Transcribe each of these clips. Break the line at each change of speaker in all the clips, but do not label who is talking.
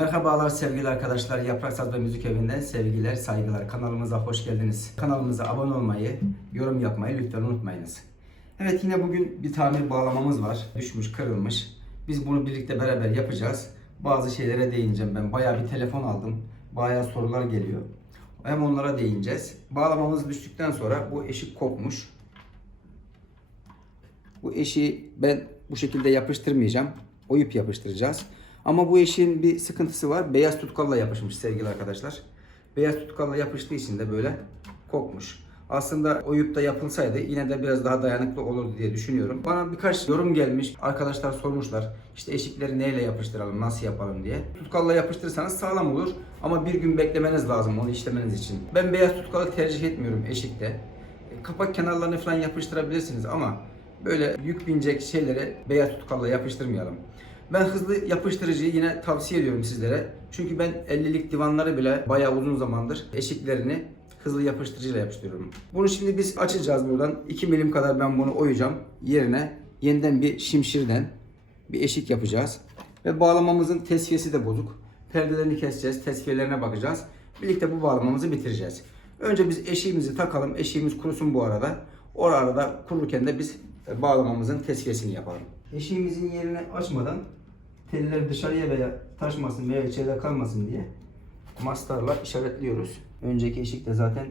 Merhabalar sevgili arkadaşlar. Yaprak Saz ve Müzik Evi'nden sevgiler, saygılar. Kanalımıza hoş geldiniz. Kanalımıza abone olmayı, yorum yapmayı lütfen unutmayınız. Evet yine bugün bir tamir bağlamamız var. Düşmüş, kırılmış. Biz bunu birlikte beraber yapacağız. Bazı şeylere değineceğim ben. Bayağı bir telefon aldım. Bayağı sorular geliyor. Hem onlara değineceğiz. Bağlamamız düştükten sonra bu eşik kopmuş. Bu eşiği ben bu şekilde yapıştırmayacağım. Oyup yapıştıracağız. Ama bu eşiğin bir sıkıntısı var. Beyaz tutkalla yapışmış sevgili arkadaşlar. Beyaz tutkalla yapıştığı için de böyle kokmuş. Aslında oyup da yapılsaydı yine de biraz daha dayanıklı olurdu diye düşünüyorum. Bana birkaç yorum gelmiş. Arkadaşlar sormuşlar. İşte eşikleri neyle yapıştıralım, nasıl yapalım diye. Tutkalla yapıştırırsanız sağlam olur. Ama bir gün beklemeniz lazım onu işlemeniz için. Ben beyaz tutkalı tercih etmiyorum eşikte. E, Kapak kenarlarını falan yapıştırabilirsiniz ama böyle yük binecek şeylere beyaz tutkalla yapıştırmayalım. Ben hızlı yapıştırıcıyı yine tavsiye ediyorum sizlere. Çünkü ben 50'lik divanları bile bayağı uzun zamandır eşiklerini hızlı yapıştırıcıyla yapıştırıyorum. Bunu şimdi biz açacağız buradan. 2 milim kadar ben bunu oyacağım. Yerine yeniden bir şimşirden bir eşik yapacağız. Ve bağlamamızın tesviyesi de bozuk. Perdelerini keseceğiz, tesviyelerine bakacağız. Birlikte bu bağlamamızı bitireceğiz. Önce biz eşiğimizi takalım. Eşiğimiz kurusun bu arada. O arada kururken de biz bağlamamızın tesviyesini yapalım. Eşiğimizin yerini açmadan teller dışarıya veya taşmasın veya içeride kalmasın diye mastarla işaretliyoruz. Önceki eşikte zaten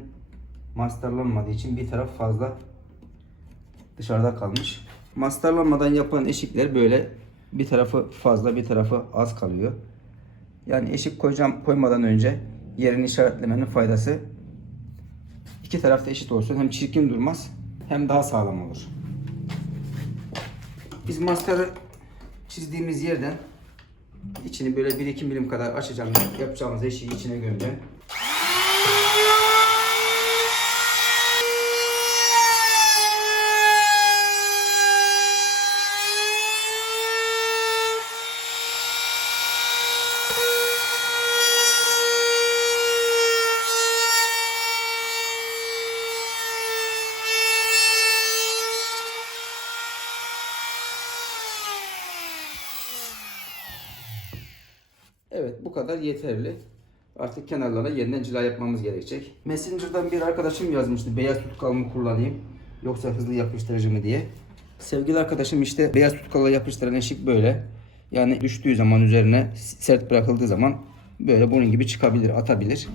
mastarlanmadığı için bir taraf fazla dışarıda kalmış. Mastarlanmadan yapılan eşikler böyle bir tarafı fazla bir tarafı az kalıyor. Yani eşik koyacağım koymadan önce yerini işaretlemenin faydası iki tarafta eşit olsun. Hem çirkin durmaz hem daha sağlam olur. Biz mastarı çizdiğimiz yerden içini böyle 1-2 milim kadar açacağım. Yapacağımız eşiği içine gömeceğim. Evet bu kadar yeterli. Artık kenarlara yeniden cila yapmamız gerekecek. Messenger'dan bir arkadaşım yazmıştı. Beyaz tutkal mı kullanayım yoksa hızlı yapıştırıcı mı diye. Sevgili arkadaşım işte beyaz tutkalla yapıştıran eşik böyle. Yani düştüğü zaman üzerine sert bırakıldığı zaman böyle bunun gibi çıkabilir, atabilir.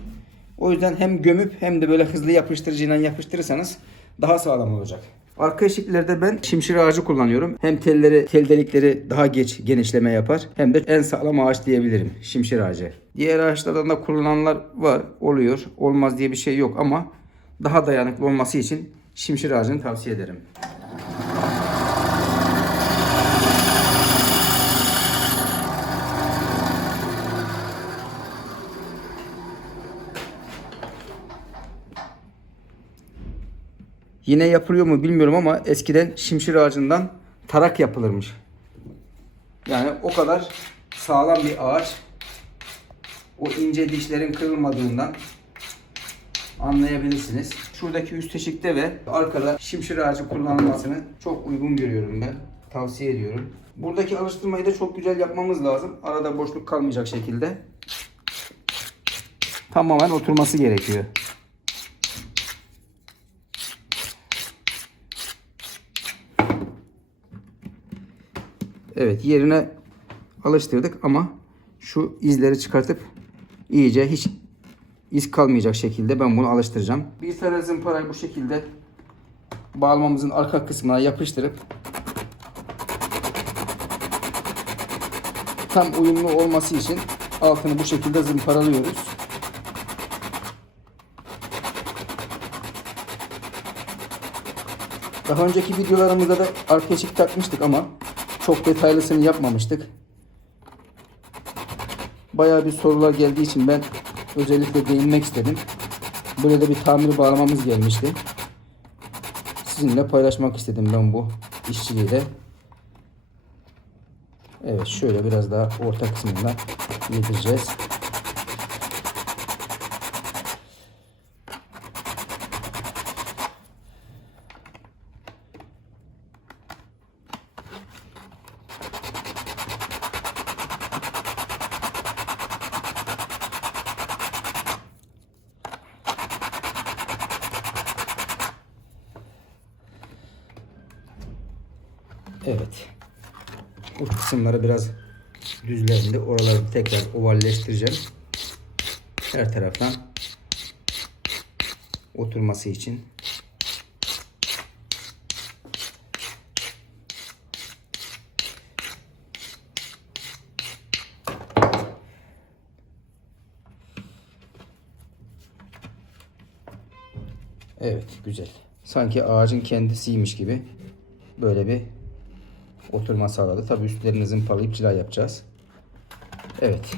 O yüzden hem gömüp hem de böyle hızlı yapıştırıcıyla yapıştırırsanız daha sağlam olacak. Arka eşiklerde ben şimşir ağacı kullanıyorum. Hem telleri, tel delikleri daha geç genişleme yapar. Hem de en sağlam ağaç diyebilirim şimşir ağacı. Diğer ağaçlardan da kullananlar var, oluyor. Olmaz diye bir şey yok ama daha dayanıklı olması için şimşir ağacını tavsiye ederim. Yine yapılıyor mu bilmiyorum ama eskiden şimşir ağacından tarak yapılırmış. Yani o kadar sağlam bir ağaç. O ince dişlerin kırılmadığından anlayabilirsiniz. Şuradaki üst eşikte ve arkada şimşir ağacı kullanılmasını çok uygun görüyorum ben. Tavsiye ediyorum. Buradaki alıştırmayı da çok güzel yapmamız lazım. Arada boşluk kalmayacak şekilde. Tamamen oturması gerekiyor. Evet yerine alıştırdık ama şu izleri çıkartıp iyice hiç iz kalmayacak şekilde ben bunu alıştıracağım. Bir tane zımparayı bu şekilde bağlamamızın arka kısmına yapıştırıp tam uyumlu olması için altını bu şekilde zımparalıyoruz. Daha önceki videolarımızda da arka eşik takmıştık ama çok detaylısını yapmamıştık. Bayağı bir sorular geldiği için ben özellikle değinmek istedim. Böyle de bir tamir bağlamamız gelmişti. Sizinle paylaşmak istedim ben bu işçiliği de. Evet şöyle biraz daha orta kısmından yedireceğiz. Evet. Uç kısımları biraz düzlendi. Oraları tekrar ovalleştireceğim. Her taraftan oturması için. Evet güzel. Sanki ağacın kendisiymiş gibi böyle bir oturma sağladı. Tabii üstlerini zımpalayıp cila yapacağız. Evet.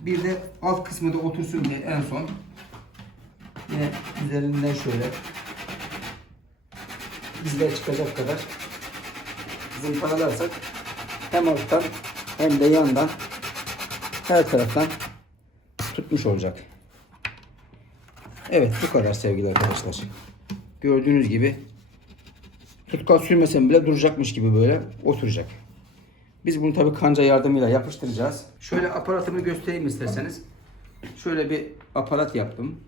Bir de alt kısmı da otursun diye en son yine üzerinden şöyle izler çıkacak kadar zımparalarsak hem alttan hem de yandan her taraftan tutmuş olacak. Evet bu kadar sevgili arkadaşlar. Gördüğünüz gibi tutkal sürmesem bile duracakmış gibi böyle oturacak. Biz bunu tabi kanca yardımıyla yapıştıracağız. Şöyle aparatımı göstereyim isterseniz. Şöyle bir aparat yaptım.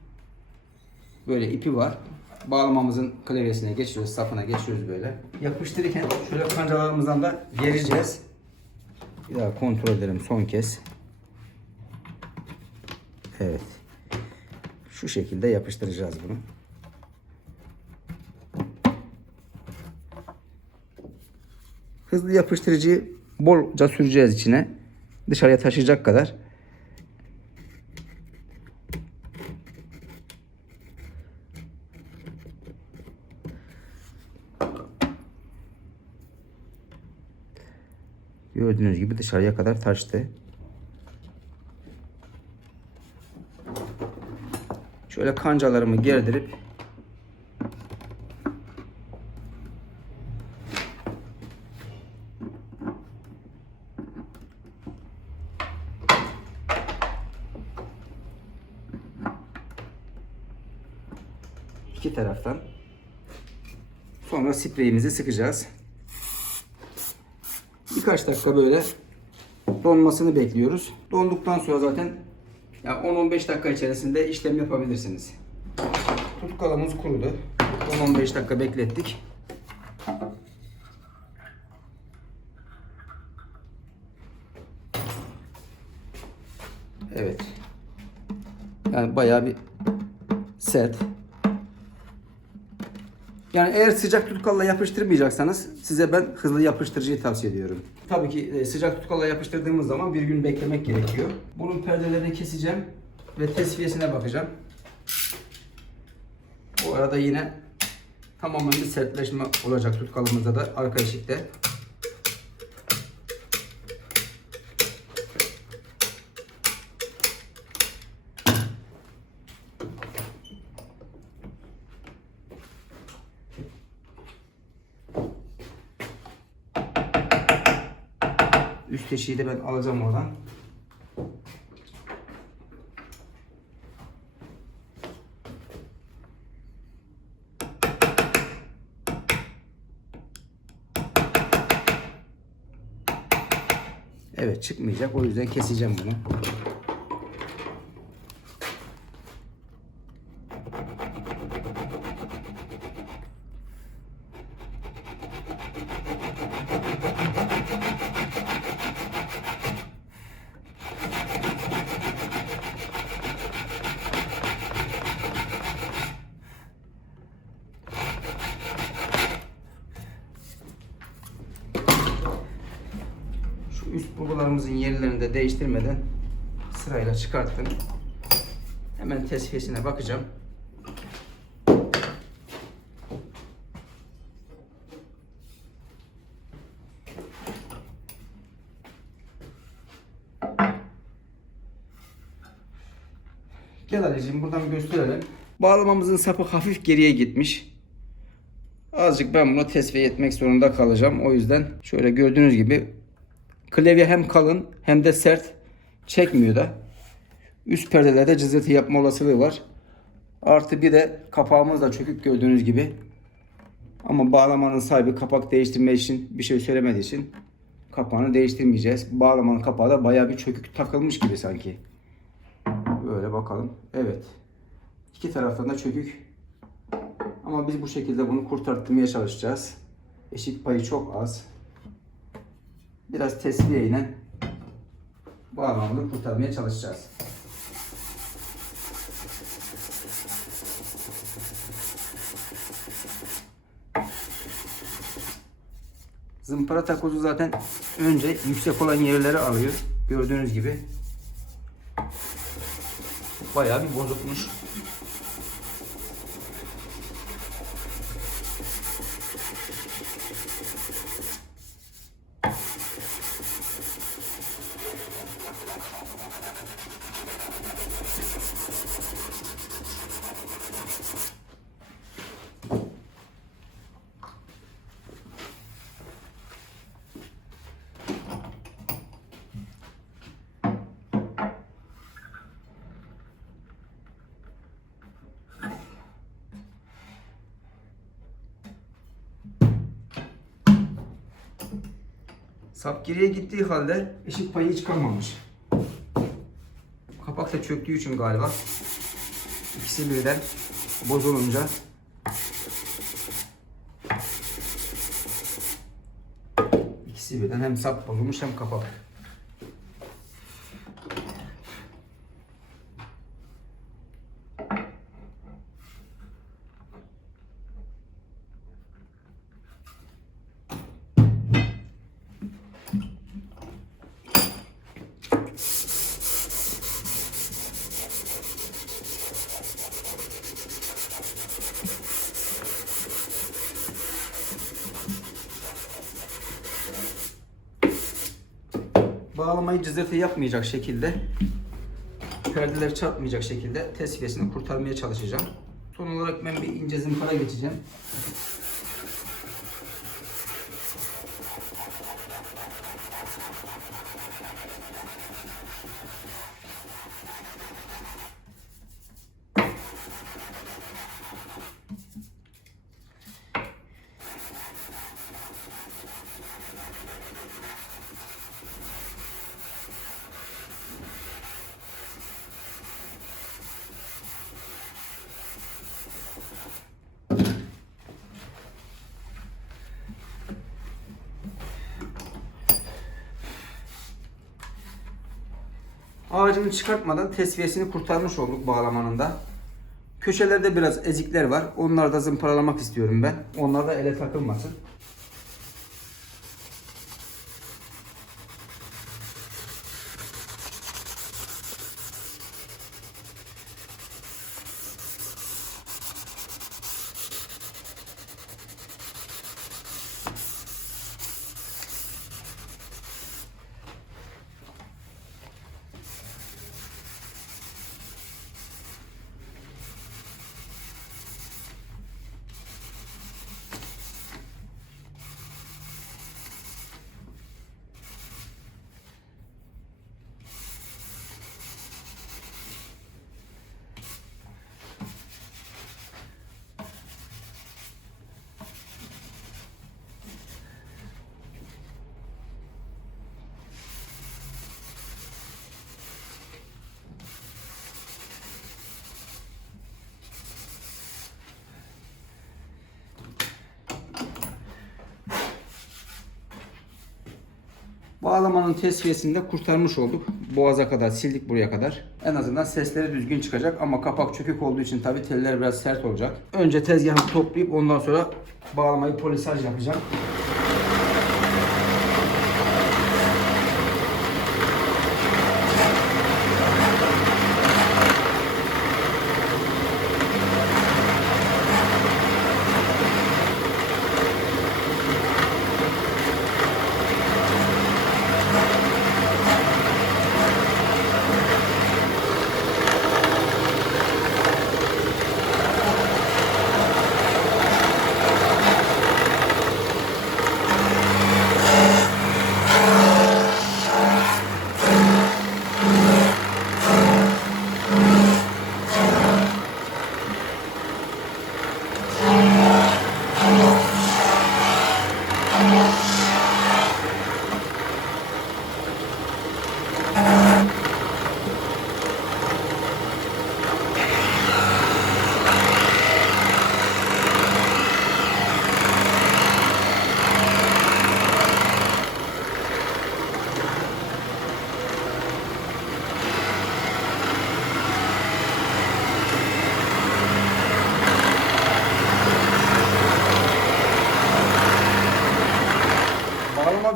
Böyle ipi var. Bağlamamızın klavyesine geçiyoruz, safına geçiyoruz böyle. Yapıştırırken şöyle kancalarımızdan da gereceğiz. Bir daha kontrol edelim son kez. Evet. Şu şekilde yapıştıracağız bunu. Hızlı yapıştırıcıyı bolca süreceğiz içine. Dışarıya taşıyacak kadar. Gördüğünüz gibi dışarıya kadar taştı. Şöyle kancalarımı gerdirip iki taraftan sonra spreyimizi sıkacağız. Birkaç dakika böyle donmasını bekliyoruz. Donduktan sonra zaten ya 10-15 dakika içerisinde işlem yapabilirsiniz. Tutkalımız kurudu. 10-15 dakika beklettik. Evet. Yani bayağı bir sert. Yani eğer sıcak tutkalla yapıştırmayacaksanız size ben hızlı yapıştırıcıyı tavsiye ediyorum. Tabii ki e, sıcak tutkalla yapıştırdığımız zaman bir gün beklemek gerekiyor. Bunun perdelerini keseceğim ve tesviyesine bakacağım. Bu arada yine tamamen bir sertleşme olacak tutkalımızda da arka eşikte. Eşiği de ben alacağım oradan. Evet çıkmayacak. O yüzden keseceğim bunu. Şu bulgularımızın yerlerini de değiştirmeden sırayla çıkarttım. Hemen tesviyesine bakacağım. Gel Ali'ciğim buradan gösterelim. Bağlamamızın sapı hafif geriye gitmiş. Azıcık ben bunu tesviye etmek zorunda kalacağım. O yüzden şöyle gördüğünüz gibi klavye hem kalın hem de sert çekmiyor da. Üst perdelerde cızırtı yapma olasılığı var. Artı bir de kapağımız da çökük gördüğünüz gibi. Ama bağlamanın sahibi kapak değiştirme için bir şey söylemediği için kapağını değiştirmeyeceğiz. Bağlamanın kapağı da bayağı bir çökük takılmış gibi sanki. Böyle bakalım. Evet. İki taraftan da çökük. Ama biz bu şekilde bunu kurtartmaya çalışacağız. Eşik payı çok az. Biraz tesviye ile bu anlamda kurtarmaya çalışacağız. Zımpara takozu zaten önce yüksek olan yerleri alıyor. Gördüğünüz gibi. Bayağı bir bozukmuş. Sap geriye gittiği halde ışık payı hiç kalmamış. Kapak da çöktüğü için galiba. İkisi birden bozulunca ikisi birden hem sap bozulmuş hem kapak. Bağlamayı cızırtı yapmayacak şekilde perdeler çarpmayacak şekilde tesviyesini kurtarmaya çalışacağım. Son olarak ben bir ince zımpara geçeceğim. Ağacını çıkartmadan tesviyesini kurtarmış olduk bağlamanın da. Köşelerde biraz ezikler var. Onları da zımparalamak istiyorum ben. Onlar da ele takılmasın. Bağlamanın tesviyesini de kurtarmış olduk. Boğaza kadar sildik buraya kadar. En azından sesleri düzgün çıkacak ama kapak çökük olduğu için tabi teller biraz sert olacak. Önce tezgahı toplayıp ondan sonra bağlamayı polisaj yapacağım.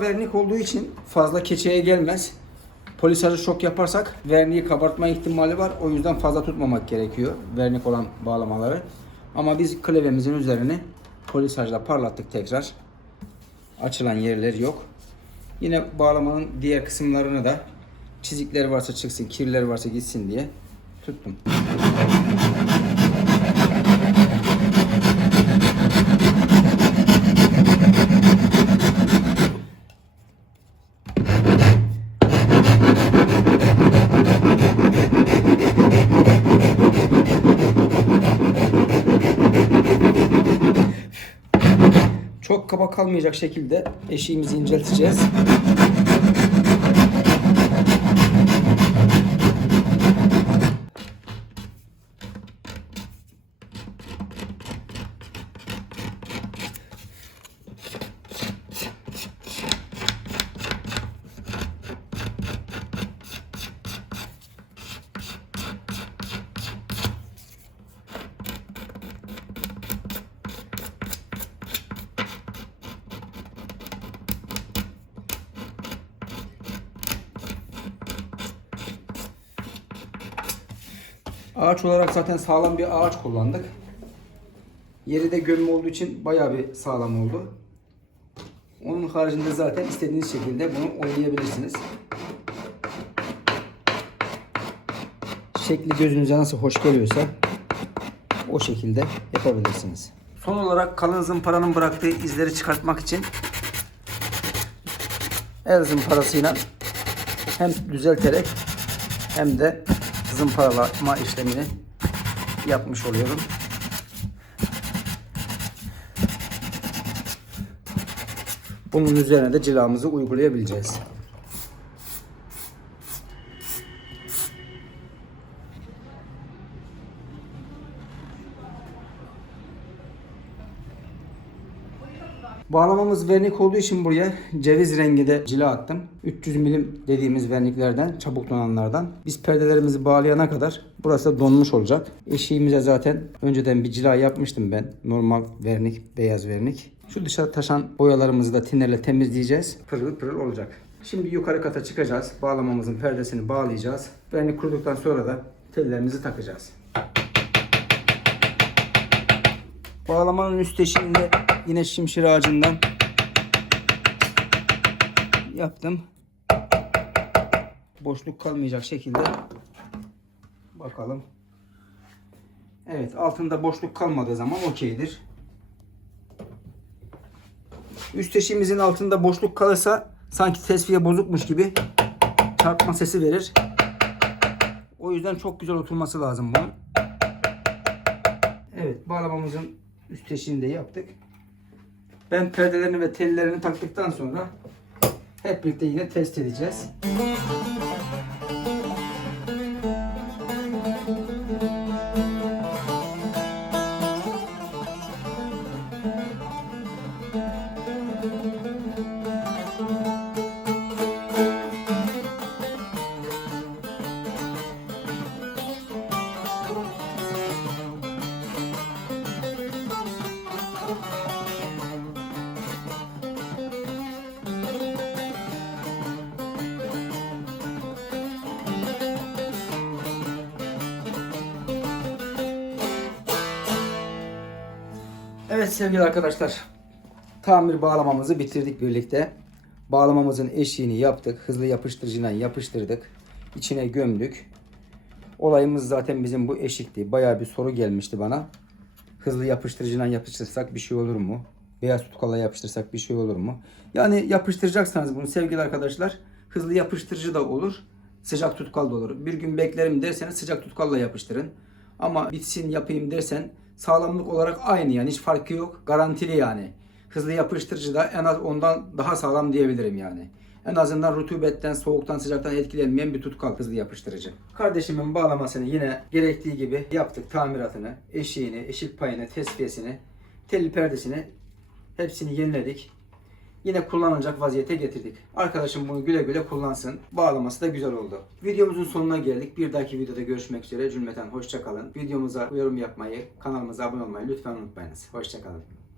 Vernik olduğu için fazla keçeye gelmez. Polisajı şok yaparsak verniği kabartma ihtimali var. O yüzden fazla tutmamak gerekiyor vernik olan bağlamaları. Ama biz klavyemizin üzerini polisajla parlattık tekrar. Açılan yerler yok. Yine bağlamanın diğer kısımlarını da çizikler varsa çıksın, kirler varsa gitsin diye tuttum. Kaba kalmayacak şekilde eşiğimizi incelteceğiz. Ağaç olarak zaten sağlam bir ağaç kullandık. Yeri de gömme olduğu için bayağı bir sağlam oldu. Onun haricinde zaten istediğiniz şekilde bunu oynayabilirsiniz. Şekli gözünüze nasıl hoş geliyorsa o şekilde yapabilirsiniz. Son olarak kalın zımparanın bıraktığı izleri çıkartmak için el zımparasıyla hem düzelterek hem de zımparalama işlemini yapmış oluyorum. Bunun üzerine de cilamızı uygulayabileceğiz. Bağlamamız vernik olduğu için buraya ceviz rengi de cila attım. 300 milim dediğimiz verniklerden, çabuk donanlardan. Biz perdelerimizi bağlayana kadar burası donmuş olacak. Eşiğimize zaten önceden bir cila yapmıştım ben. Normal vernik, beyaz vernik. Şu dışarı taşan boyalarımızı da tinerle temizleyeceğiz. Pırıl pırıl olacak. Şimdi yukarı kata çıkacağız. Bağlamamızın perdesini bağlayacağız. Vernik kuruduktan sonra da tellerimizi takacağız. Bağlamanın üst eşiğinde yine şimşir ağacından yaptım. Boşluk kalmayacak şekilde bakalım. Evet altında boşluk kalmadığı zaman okeydir. Üst eşiğimizin altında boşluk kalırsa sanki tesviye bozukmuş gibi çarpma sesi verir. O yüzden çok güzel oturması lazım bunun. Evet bağlamamızın üst de yaptık. Ben perdelerini ve tellerini taktıktan sonra hep birlikte yine test edeceğiz. Evet sevgili arkadaşlar. Tamir bağlamamızı bitirdik birlikte. Bağlamamızın eşiğini yaptık. Hızlı yapıştırıcıyla yapıştırdık. İçine gömdük. Olayımız zaten bizim bu eşikti. Bayağı bir soru gelmişti bana. Hızlı yapıştırıcıyla yapıştırsak bir şey olur mu? Beyaz tutkalla yapıştırsak bir şey olur mu? Yani yapıştıracaksanız bunu sevgili arkadaşlar hızlı yapıştırıcı da olur. Sıcak tutkal da olur. Bir gün beklerim derseniz sıcak tutkalla yapıştırın. Ama bitsin yapayım dersen sağlamlık olarak aynı yani hiç farkı yok. Garantili yani. Hızlı yapıştırıcı da en az ondan daha sağlam diyebilirim yani. En azından rutubetten, soğuktan, sıcaktan etkilenmeyen bir tutkal hızlı yapıştırıcı. Kardeşimin bağlamasını yine gerektiği gibi yaptık. Tamiratını, eşiğini, eşik payını, tesviyesini, telli perdesini hepsini yeniledik. Yine kullanılacak vaziyete getirdik. Arkadaşım bunu güle güle kullansın. Bağlaması da güzel oldu. Videomuzun sonuna geldik. Bir dahaki videoda görüşmek üzere. Cümleten hoşçakalın. Videomuza yorum yapmayı, kanalımıza abone olmayı lütfen unutmayınız. Hoşçakalın.